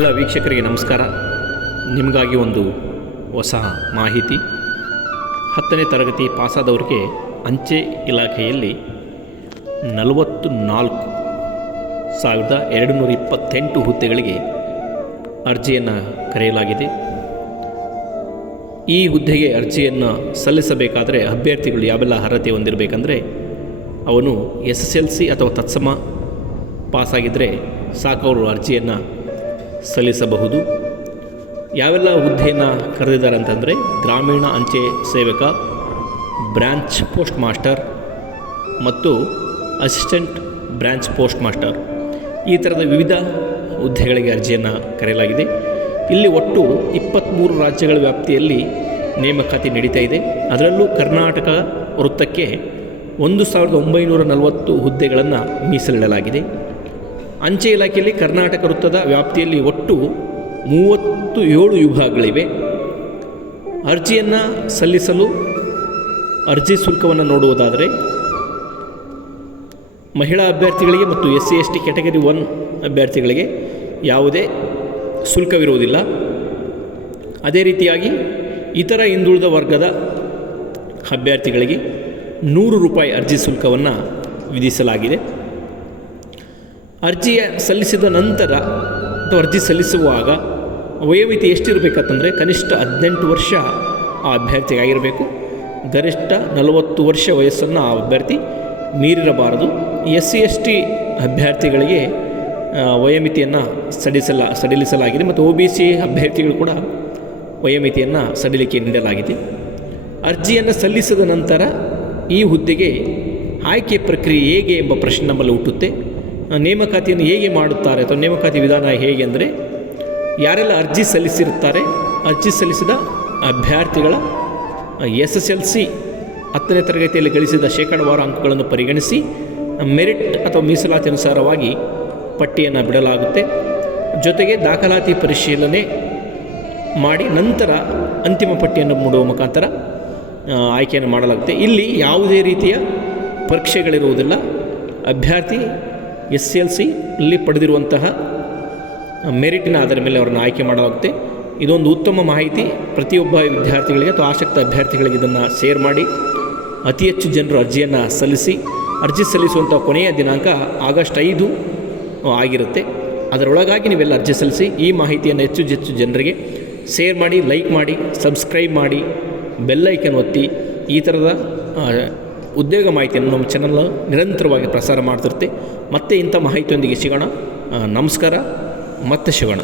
ಎಲ್ಲ ವೀಕ್ಷಕರಿಗೆ ನಮಸ್ಕಾರ. ನಿಮಗಾಗಿ ಒಂದು ಹೊಸ ಮಾಹಿತಿ. ಹತ್ತನೇ ತರಗತಿ ಪಾಸಾದವರಿಗೆ ಅಂಚೆ ಇಲಾಖೆಯಲ್ಲಿ ನಲವತ್ತು ನಾಲ್ಕು ಸಾವಿರದ ಎರಡು ನೂರ ಇಪ್ಪತ್ತೆಂಟು ಹುದ್ದೆಗಳಿಗೆ ಅರ್ಜಿಯನ್ನು ಕರೆಯಲಾಗಿದೆ. ಈ ಹುದ್ದೆಗೆ ಅರ್ಜಿಯನ್ನು ಸಲ್ಲಿಸಬೇಕಾದರೆ ಅಭ್ಯರ್ಥಿಗಳು ಯಾವೆಲ್ಲ ಅರ್ಹತೆ ಹೊಂದಿರಬೇಕಂದ್ರೆ ಅವನು ಎಸ್ ಎಸ್ ಎಲ್ ಸಿ ಅಥವಾ ತತ್ಸಮ ಪಾಸಾಗಿದ್ದರೆ ಸಾಕು ಅವರು ಅರ್ಜಿಯನ್ನು ಸಲ್ಲಿಸಬಹುದು. ಯಾವೆಲ್ಲ ಹುದ್ದೆಯನ್ನು ಕರೆದಿದ್ದಾರೆ ಅಂತಂದರೆ ಗ್ರಾಮೀಣ ಅಂಚೆ ಸೇವಕ ಬ್ರ್ಯಾಂಚ್ ಪೋಸ್ಟ್ ಮಾಸ್ಟರ್ ಮತ್ತು ಅಸಿಸ್ಟೆಂಟ್ ಬ್ರ್ಯಾಂಚ್ ಪೋಸ್ಟ್ ಮಾಸ್ಟರ್ ಈ ಥರದ ವಿವಿಧ ಹುದ್ದೆಗಳಿಗೆ ಅರ್ಜಿಯನ್ನು ಕರೆಯಲಾಗಿದೆ. ಇಲ್ಲಿ ಒಟ್ಟು ಇಪ್ಪತ್ತ್ಮೂರು ರಾಜ್ಯಗಳ ವ್ಯಾಪ್ತಿಯಲ್ಲಿ ನೇಮಕಾತಿ ನಡೀತಾ ಇದೆ. ಅದರಲ್ಲೂ ಕರ್ನಾಟಕ ವೃತ್ತಕ್ಕೆ ಒಂದು ಸಾವಿರದ ಒಂಬೈನೂರ ನಲವತ್ತು ಹುದ್ದೆಗಳನ್ನು ಮೀಸಲಿಡಲಾಗಿದೆ. ಅಂಚೆ ಇಲಾಖೆಯಲ್ಲಿ ಕರ್ನಾಟಕ ವೃತ್ತದ ವ್ಯಾಪ್ತಿಯಲ್ಲಿ ಒಟ್ಟು ಮೂವತ್ತು ಏಳು ವಿಭಾಗಗಳಿವೆ. ಅರ್ಜಿಯನ್ನು ಸಲ್ಲಿಸಲು ಅರ್ಜಿ ಶುಲ್ಕವನ್ನು ನೋಡುವುದಾದರೆ ಮಹಿಳಾ ಅಭ್ಯರ್ಥಿಗಳಿಗೆ ಮತ್ತು S C S T category one ಅಭ್ಯರ್ಥಿಗಳಿಗೆ ಯಾವುದೇ ಶುಲ್ಕವಿರುವುದಿಲ್ಲ. ಅದೇ ರೀತಿಯಾಗಿ ಇತರ ಹಿಂದುಳಿದ ವರ್ಗದ ಅಭ್ಯರ್ಥಿಗಳಿಗೆ ನೂರು ರೂಪಾಯಿ ಅರ್ಜಿ ಶುಲ್ಕವನ್ನು ವಿಧಿಸಲಾಗಿದೆ. ಅರ್ಜಿಯ ಸಲ್ಲಿಸಿದ ನಂತರ ಅಥವಾ ಅರ್ಜಿ ಸಲ್ಲಿಸುವಾಗ ವಯೋಮಿತಿ ಎಷ್ಟಿರಬೇಕಂತಂದರೆ ಕನಿಷ್ಠ ಹದಿನೆಂಟು ವರ್ಷ ಆ ಅಭ್ಯರ್ಥಿಗಾಗಿರಬೇಕು ಗರಿಷ್ಠ ನಲವತ್ತು ವರ್ಷ ವಯಸ್ಸನ್ನು ಆ ಅಭ್ಯರ್ಥಿ ಮೀರಿರಬಾರದು. ಎಸ್ ಸಿ ಎಸ್ ಟಿ ಅಭ್ಯರ್ಥಿಗಳಿಗೆ ವಯೋಮಿತಿಯನ್ನು ಸಡಿಸಲ, ಸಡಿಲಿಸಲಾಗಿದೆ ಮತ್ತು ಒ ಬಿ ಸಿ ಅಭ್ಯರ್ಥಿಗಳು ಕೂಡ ವಯೋಮಿತಿಯನ್ನು ಸಡಿಲಿಕೆ ನೀಡಲಾಗಿದೆ. ಅರ್ಜಿಯನ್ನು ಸಲ್ಲಿಸಿದ ನಂತರ ಈ ಹುದ್ದೆಗೆ ಆಯ್ಕೆ ಪ್ರಕ್ರಿಯೆ ಹೇಗೆ ಎಂಬ ಪ್ರಶ್ನೆ ನಮ್ಮಲ್ಲಿ ಹುಟ್ಟುತ್ತೆ. ನೇಮಕಾತಿಯನ್ನು ಹೇಗೆ ಮಾಡುತ್ತಾರೆ ಅಥವಾ ನೇಮಕಾತಿ ವಿಧಾನ ಹೇಗೆ ಅಂದರೆ ಯಾರೆಲ್ಲ ಅರ್ಜಿ ಸಲ್ಲಿಸಿರುತ್ತಾರೆ, ಅರ್ಜಿ ಸಲ್ಲಿಸಿದ ಅಭ್ಯರ್ಥಿಗಳ ಎಸ್ ಎಸ್ ಎಲ್ ಸಿ ಹತ್ತನೇ ತರಗತಿಯಲ್ಲಿ ಗಳಿಸಿದ ಶೇಕಡವಾರು ಅಂಕಗಳನ್ನು ಪರಿಗಣಿಸಿ ಮೆರಿಟ್ ಅಥವಾ ಮೀಸಲಾತಿ ಅನುಸಾರವಾಗಿ ಪಟ್ಟಿಯನ್ನು ಬಿಡಲಾಗುತ್ತೆ. ಜೊತೆಗೆ ದಾಖಲಾತಿ ಪರಿಶೀಲನೆ ಮಾಡಿ ನಂತರ ಅಂತಿಮ ಪಟ್ಟಿಯನ್ನು ಮೂಡುವ ಮುಖಾಂತರ ಆಯ್ಕೆಯನ್ನು ಮಾಡಲಾಗುತ್ತೆ. ಇಲ್ಲಿ ಯಾವುದೇ ರೀತಿಯ ಪರೀಕ್ಷೆಗಳಿರುವುದಿಲ್ಲ. ಅಭ್ಯರ್ಥಿ ಎಸ್ ಎಲ್ ಸಿ ಅಲ್ಲಿ ಪಡೆದಿರುವಂತಹ ಮೆರಿಟಿನ ಆಧಾರದ ಮೇಲೆ ಅವರನ್ನು ಆಯ್ಕೆ ಮಾಡಲಾಗುತ್ತೆ. ಇದೊಂದು ಉತ್ತಮ ಮಾಹಿತಿ ಪ್ರತಿಯೊಬ್ಬ ವಿದ್ಯಾರ್ಥಿಗಳಿಗೆ ಅಥವಾ ಆಸಕ್ತ ಅಭ್ಯರ್ಥಿಗಳಿಗೆ ಇದನ್ನು ಶೇರ್ ಮಾಡಿ. ಅತಿ ಹೆಚ್ಚು ಜನರು ಅರ್ಜಿಯನ್ನು ಸಲ್ಲಿಸಿ, ಅರ್ಜಿ ಸಲ್ಲಿಸುವಂಥ ಕೊನೆಯ ದಿನಾಂಕ ಆಗಸ್ಟ್ ಐದು ಆಗಿರುತ್ತೆ. ಅದರೊಳಗಾಗಿ ನೀವೆಲ್ಲ ಅರ್ಜಿ ಸಲ್ಲಿಸಿ ಈ ಮಾಹಿತಿಯನ್ನು ಹೆಚ್ಚು ಹೆಚ್ಚು ಜನರಿಗೆ ಶೇರ್ ಮಾಡಿ, ಲೈಕ್ ಮಾಡಿ, ಸಬ್ಸ್ಕ್ರೈಬ್ ಮಾಡಿ ಬೆಲ್ಲೈಕನ್ ಒತ್ತಿ, ಈ ಥರದ ಉದ್ಯೋಗ ಮಾಹಿತಿಯನ್ನು ನಮ್ಮ ಚಾನಲ್ ನಿರಂತರವಾಗಿ ಪ್ರಸಾರ ಮಾಡ್ತಿರುತ್ತೆ ಮತ್ತೆ ಇಂಥ ಮಾಹಿತಿಯೊಂದಿಗೆ ಸಿಗೋಣ. ನಮಸ್ಕಾರ. ಮತ್ತೆ ಸಿಗೋಣ.